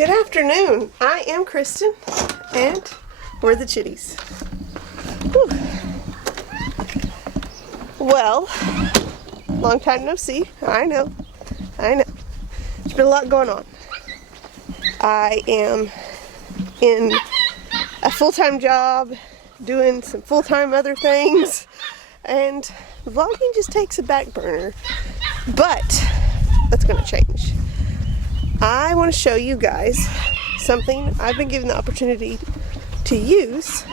Good afternoon. I am Kristen, and we're the Chitties. Whew. Well, long time no see. I know. There's been a lot going on. I am in a full-time job, doing some full-time other things, and vlogging just takes a back burner. But that's going to change. I want to show you guys something I've been given the opportunity to use.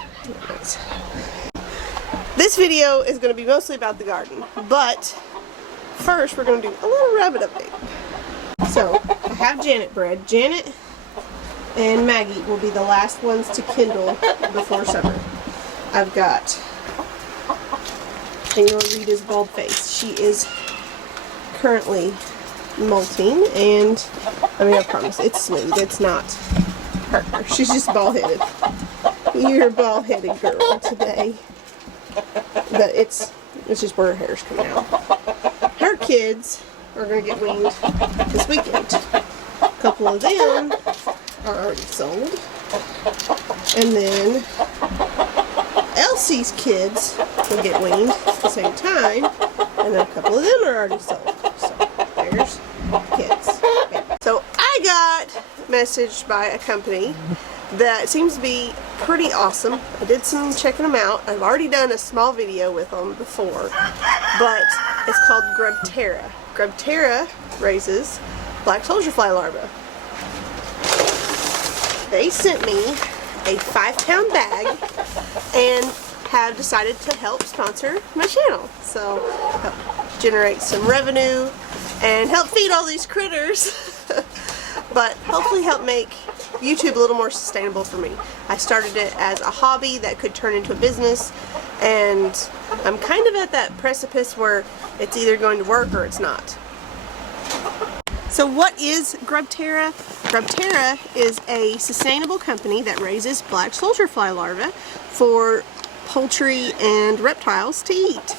This video is going to be mostly about the garden, but first we're going to do a little rabbit update. So, I have Janet bred. Janet and Maggie will be the last ones to kindle before summer. I've got, and you'll read his bald face. She is currently molting, and I promise it's smooth. It's not her. She's just bald-headed. You're a bald-headed girl today. But it's just where her hair's coming out. Her kids are going to get weaned this weekend. A couple of them are already sold. And then Elsie's kids will get weaned at the same time. And then a couple of them are already sold. So there's kids. So I got messaged by a company that seems to be pretty awesome. I did some checking them out. I've already done a small video with them before, but it's called Grub Terra. Grub Terra raises black soldier fly larvae. They sent me a 5-pound bag and have decided to help sponsor my channel. So help generate some revenue and help feed all these critters, but hopefully help make YouTube a little more sustainable for me. I started it as a hobby that could turn into a business, and I'm kind of at that precipice where it's either going to work or it's not. So what is Grub Terra? Grub Terra is a sustainable company that raises black soldier fly larvae for poultry and reptiles to eat.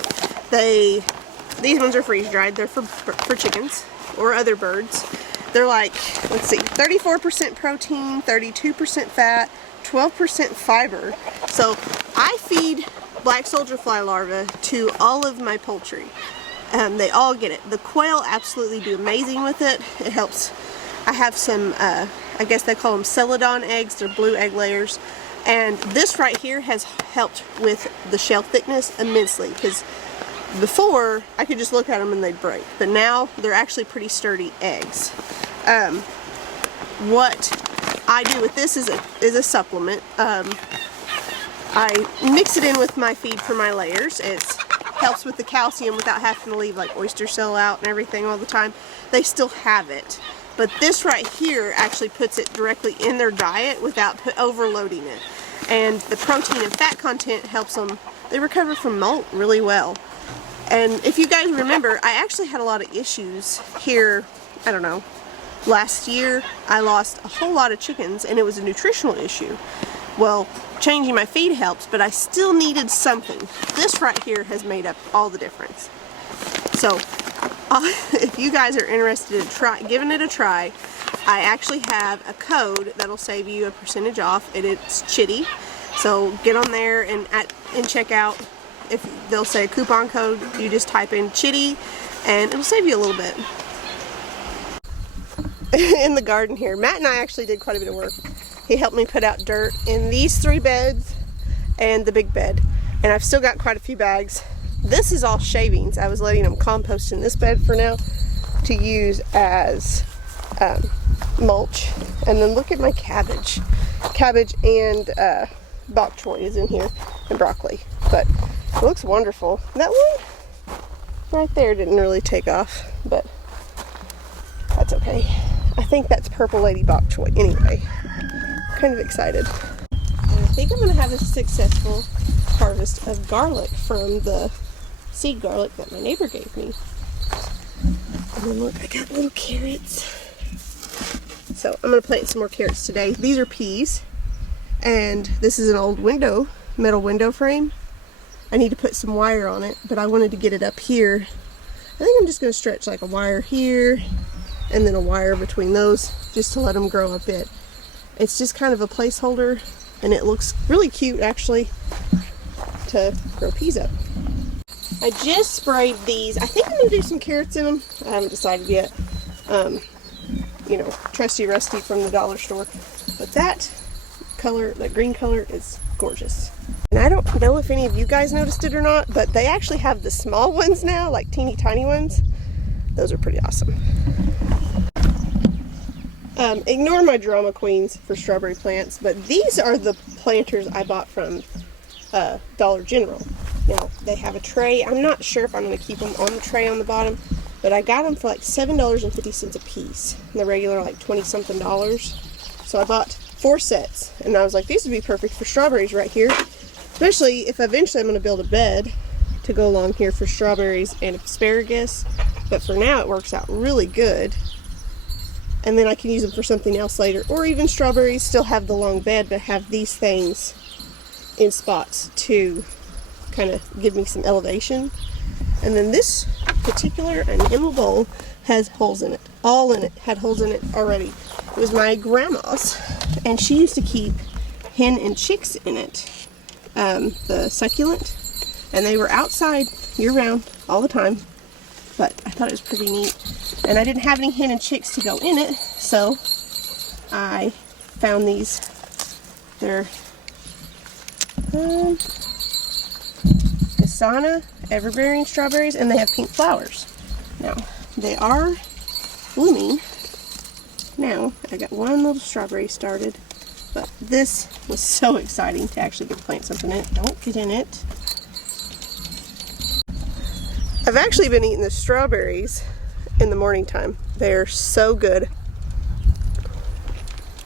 These ones are freeze-dried. They're for chickens or other birds. They're like, let's see, 34% protein, 32% fat, 12% fiber. So I feed black soldier fly larvae to all of my poultry. They all get it. The quail absolutely do amazing with it. It helps. I have some, I guess they call them celadon eggs. They're blue egg layers. And this right here has helped with the shell thickness immensely, because before I could just look at them and they'd break, but now they're actually pretty sturdy eggs. What I do with this is a supplement. I mix it in with my feed for my layers. It helps with the calcium without having to leave like oyster cell out and everything all the time. They still have it, but this right here actually puts it directly in their diet without overloading it. And the protein and fat content helps them. They recover from molt really well. And if you guys remember, I actually had a lot of issues here, I don't know, last year. I lost a whole lot of chickens, and it was a nutritional issue. Well, changing my feed helps, but I still needed something. This right here has made up all the difference. So, if you guys are interested in giving it a try, I actually have a code that'll save you a percentage off, and it's Chitty. So get on there and check out. If they'll say a coupon code, you just type in Chitty and it'll save you a little bit. In the garden here, Matt and I actually did quite a bit of work. He helped me put out dirt in these 3 beds and the big bed, and I've still got quite a few bags. This is all shavings. I was letting them compost in this bed for now to use as mulch. And then look at my cabbage and bok choy is in here, and broccoli, but it looks wonderful. That one right there didn't really take off, but that's okay. I think that's purple lady bok choy. Anyway, kind of excited. And I think I'm going to have a successful harvest of garlic from the seed garlic that my neighbor gave me. And then look, I got little carrots. So I'm going to plant some more carrots today. These are peas, and this is an old metal window frame. I need to put some wire on it, but I wanted to get it up here. I think I'm just going to stretch like a wire here and then a wire between those just to let them grow a bit. It's just kind of a placeholder, and it looks really cute actually to grow peas up. I just sprayed these. I think I'm going to do some carrots in them. I haven't decided yet. You know, trusty rusty from the dollar store. But that color, that green color, is gorgeous. And I don't know if any of you guys noticed it or not, but they actually have the small ones now, like teeny tiny ones. Those are pretty awesome. Ignore my drama queens for strawberry plants, but these are the planters I bought from Dollar General. Now, they have a tray. I'm not sure if I'm going to keep them on the tray on the bottom, but I got them for like $7.50 a piece. And the regular like 20-something dollars. So I bought 4 sets, and I was like, these would be perfect for strawberries right here. Especially if eventually I'm going to build a bed to go along here for strawberries and asparagus. But for now, it works out really good. And then I can use them for something else later. Or even strawberries still have the long bed, but have these things in spots to kind of give me some elevation. And then this particular enamel bowl has holes in it. All in it had holes in it already. It was my grandma's, and she used to keep hen and chicks in it. The succulent, and they were outside year-round all the time. But I thought it was pretty neat. And I didn't have any hen and chicks to go in it, so I found these. They're Kasana everbearing strawberries, and they have pink flowers. Now, they are blooming. Now, I got one little strawberry started, but this was so exciting to actually get to plant something in it. Don't get in it. I've actually been eating the strawberries in the morning time. They're so good.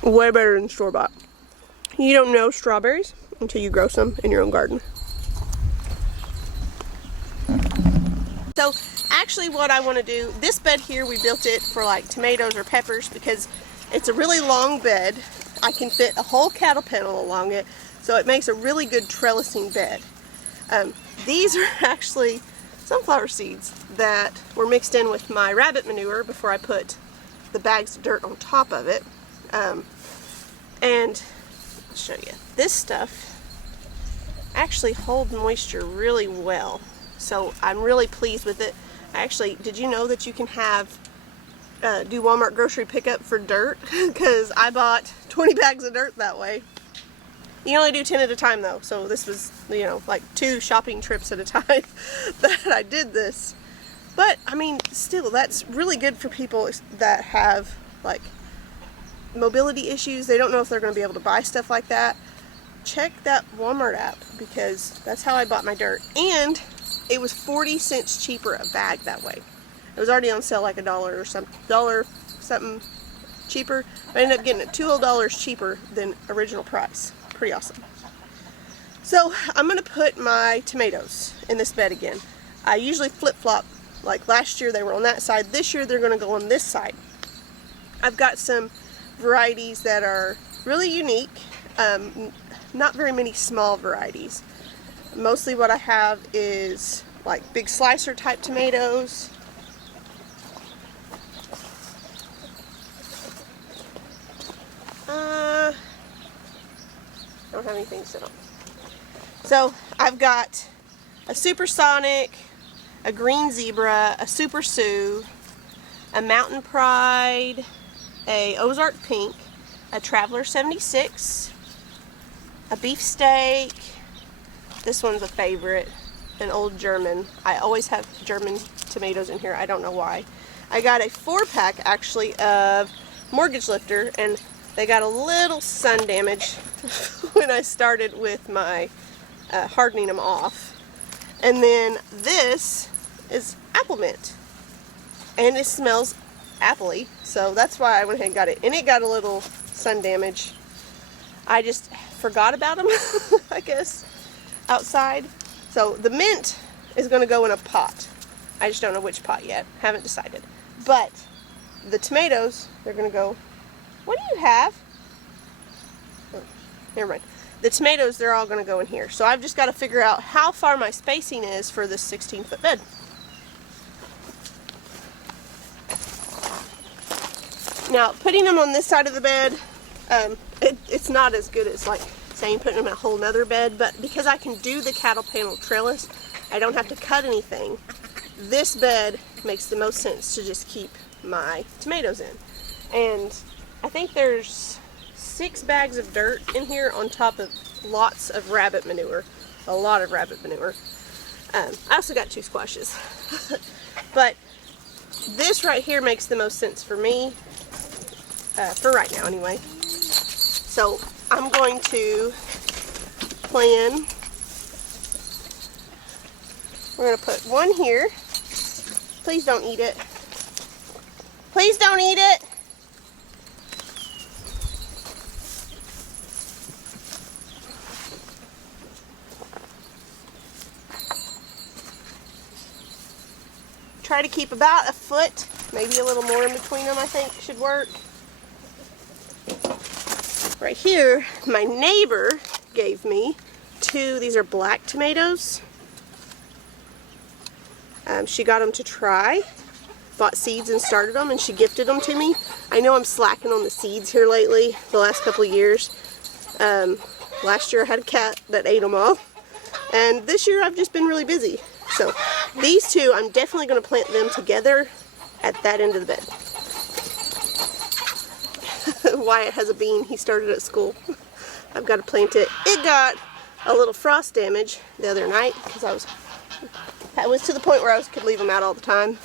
Way better than store-bought. You don't know strawberries until you grow some in your own garden. So actually what I want to do, this bed here, we built it for like tomatoes or peppers because it's a really long bed. I can fit a whole cattle panel along it, so it makes a really good trellising bed. These are actually sunflower seeds that were mixed in with my rabbit manure before I put the bags of dirt on top of it. And I'll show you. This stuff actually holds moisture really well. So I'm really pleased with it. Actually, did you know that you can have do Walmart grocery pickup for dirt? Because I bought 20 bags of dirt that way. You can only do 10 at a time though, so this was, you know, like 2 shopping trips at a time that I did this. But, I mean, still, that's really good for people that have, like, mobility issues. They don't know if they're going to be able to buy stuff like that. Check that Walmart app, because that's how I bought my dirt. And it was 40 cents cheaper a bag that way. It was already on sale like $1 or something cheaper. I ended up getting it $2 cheaper than original price. Pretty awesome. So I'm going to put my tomatoes in this bed again. I usually flip-flop. Like last year they were on that side. This year they're going to go on this side. I've got some varieties that are really unique. Not very many small varieties. Mostly what I have is like big slicer type tomatoes. I don't have anything set on. So I've got a Supersonic, a Green Zebra, a Super Sioux, a Mountain Pride, a Ozark Pink, a Traveler 76, a Beefsteak. This one's a favorite, an Old German. I always have German tomatoes in here. I don't know why. I got a 4-pack actually of Mortgage Lifter, and they got a little sun damage when I started with my hardening them off. And then this is apple mint, and it smells appley, so that's why I went ahead and got it. And it got a little sun damage. I just forgot about them, I guess, outside. So the mint is going to go in a pot. I just don't know which pot yet. Haven't decided. But the tomatoes, they're going to go. What do you have? Oh, never mind. The tomatoes, they're all going to go in here. So I've just got to figure out how far my spacing is for this 16-foot bed. Now, putting them on this side of the bed, it's not as good as like saying putting them in a whole nother bed, but because I can do the cattle panel trellis, I don't have to cut anything. This bed makes the most sense to just keep my tomatoes in. And I think there's 6 bags of dirt in here on top of lots of rabbit manure. A lot of rabbit manure. I also got 2 squashes. But this right here makes the most sense for me, for right now anyway. So I'm going to plan, we're going to put one here. Please don't eat it. Please don't eat it. Try to keep about a foot, maybe a little more in between them, I think should work. Right here, my neighbor gave me 2, these are black tomatoes. She got them to try, bought seeds and started them, and she gifted them to me. I know I'm slacking on the seeds here lately, the last couple of years. Last year I had a cat that ate them all, and this year I've just been really busy. So these 2, I'm definitely going to plant them together at that end of the bed. Wyatt has a bean he started at school. I've got to plant it. It got a little frost damage the other night because I was to the point where I could leave them out all the time.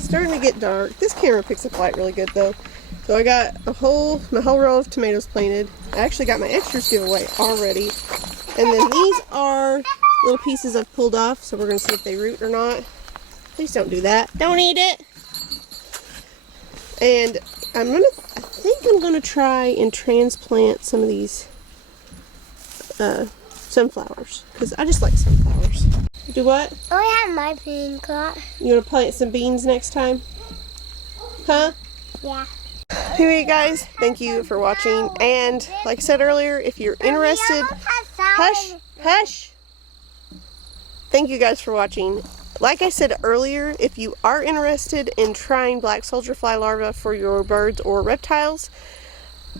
Starting to get dark. This camera picks up light really good though. So I got my whole row of tomatoes planted. I actually got my extras giveaway already. And then these are little pieces I've pulled off, so we're going to see if they root or not. Please don't do that. Don't eat it! And I think I'm going to try and transplant some of these sunflowers, because I just like sunflowers. Do what? I have my bean cut. You want to plant some beans next time? Huh? Yeah. Anyway guys, thank you for watching, and like I said earlier, if you're interested, hush! Thank you guys for watching. Like I said earlier, if you are interested in trying black soldier fly larvae for your birds or reptiles,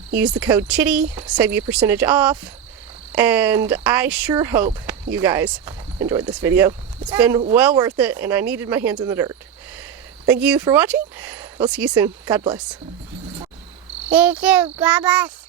use the code Chitty, save you a percentage off, and I sure hope you guys enjoyed this video. It's been well worth it, and I needed my hands in the dirt. Thank you for watching. We'll see you soon. God bless. You too. God bless.